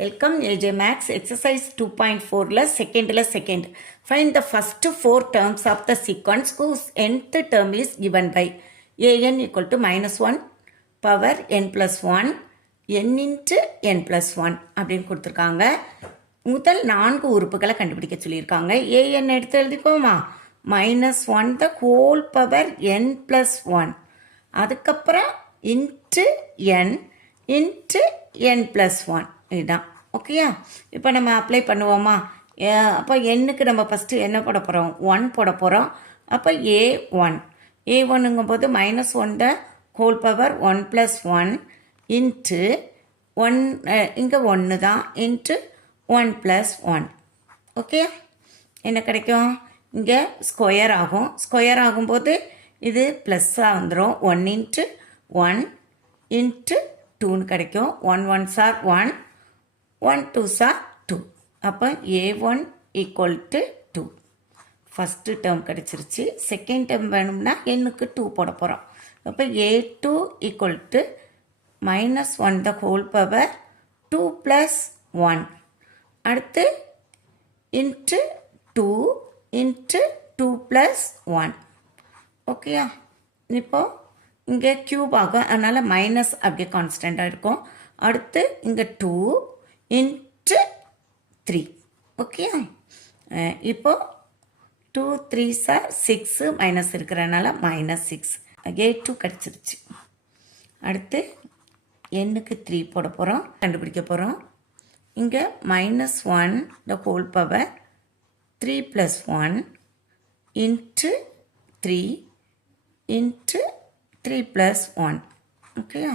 Welcome AJ Max exercise 2.4 second. Find the first four terms of the sequence whose nth term is given by an equal to minus 1 power n plus 1 n into n plus 1 அப்படின்னு கொடுத்துருக்காங்க. முதல் 4 உறுப்புகளை கண்டுபிடிக்க சொல்லியிருக்காங்க. an எடுத்து எழுதிக்கோமா, minus 1 the whole power n plus 1, அதுக்கப்புறம் into n plus 1 இதுதான். ஓகேயா, இப்போ நம்ம அப்ளை பண்ணுவோமா? அப்போ எண்ணுக்கு நம்ம ஃபஸ்ட்டு என்ன போட போகிறோம்? 1 போட போகிறோம். அப்போ ஏ1ங்கும் போது minus 1 the whole power 1 + 1 into 1, இங்கே 1 தான், இன்ட்டு 1 + 1. ஓகேயா, என்ன கிடைக்கும்? இங்கே ஸ்கொயர் ஆகும். ஸ்கொயர் ஆகும்போது இது ப்ளஸ்ஸாக வந்துடும். 1 இன்ட்டு 1 இன்ட்டு 2ன்னு கிடைக்கும். 1 1s are 1, 1 2s are 2. அப்போ a1 equal to 2. First term கிடச்சிருச்சு. செகண்ட் டேர்ம் வேணும்னா எண்ணுக்கு 2 போட போகிறோம். அப்போ a2 equal to minus 1 the whole power 2 plus 1. அடுத்து இன்ட்டு 2 இன்ட்டு 2 plus 1. ஓகேயா, இப்போது இங்கே க்யூப் ஆகும், அதனால் மைனஸ் அப்படியே கான்ஸ்டண்ட்டாக இருக்கும். அடுத்து இங்கே 2 இன்ட்டு 3. ஓகே, இப்போது 2 3s are 6, மைனஸ் இருக்கிறதுனால -6. a2 கிடச்சிருச்சு. அடுத்து எண்ணுக்கு 3 போட போகிறோம், கண்டுபிடிக்க போகிறோம். இங்கே -1 the whole power 3 + 1 into 3 into 3 + 1. ஓகேயா,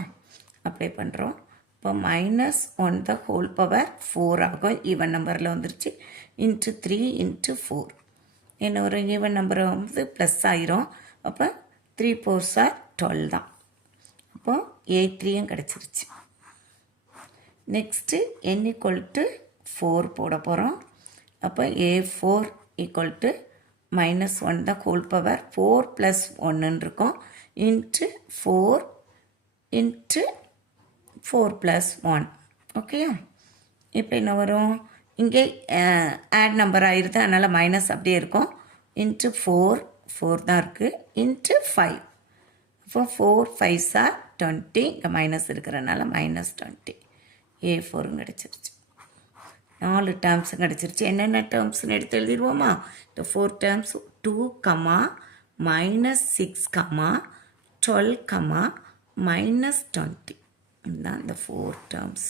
அப்ளை பண்ணுறோம். இப்போ -1 the whole power 4 ஆகும், ஈவன் நம்பரில் வந்துருச்சு. இன்ட்டு 3 இன்ட்டு 4, என்ன ஒரு ஈவன் நம்பர் வந்து ப்ளஸ் ஆயிரும். அப்போ 3 4s are 12 தான். அப்போது a3யும் கிடச்சிருச்சு. நெக்ஸ்ட்டு n = 4 போட போகிறோம். அப்போ a4 = -1 the whole power 4 + 1 இருக்கும், இன்ட்டு 4 இன்ட்டு 4 + 1. ஓகேயா, இப்போ என்ன வரும்? இங்கே ஆட் நம்பர் ஆகிருது, அதனால் மைனஸ் அப்படியே இருக்கும். இன்ட்டு 4 தான் இருக்குது, இன்ட்டு 5. அப்போ 4 5s are 20, இங்கே மைனஸ் இருக்கிறதுனால -20. a4ம் கிடச்சிருச்சு. 4 டேர்ம்ஸும் கிடச்சிருச்சு. என்னென்ன டேர்ம்ஸ்னு எடுத்து எழுதிடுவோமா? இந்த 4 டேர்ம்ஸ் 2, -6, 12, -20. இதுதான் இந்த 4 டேர்ம்ஸ்.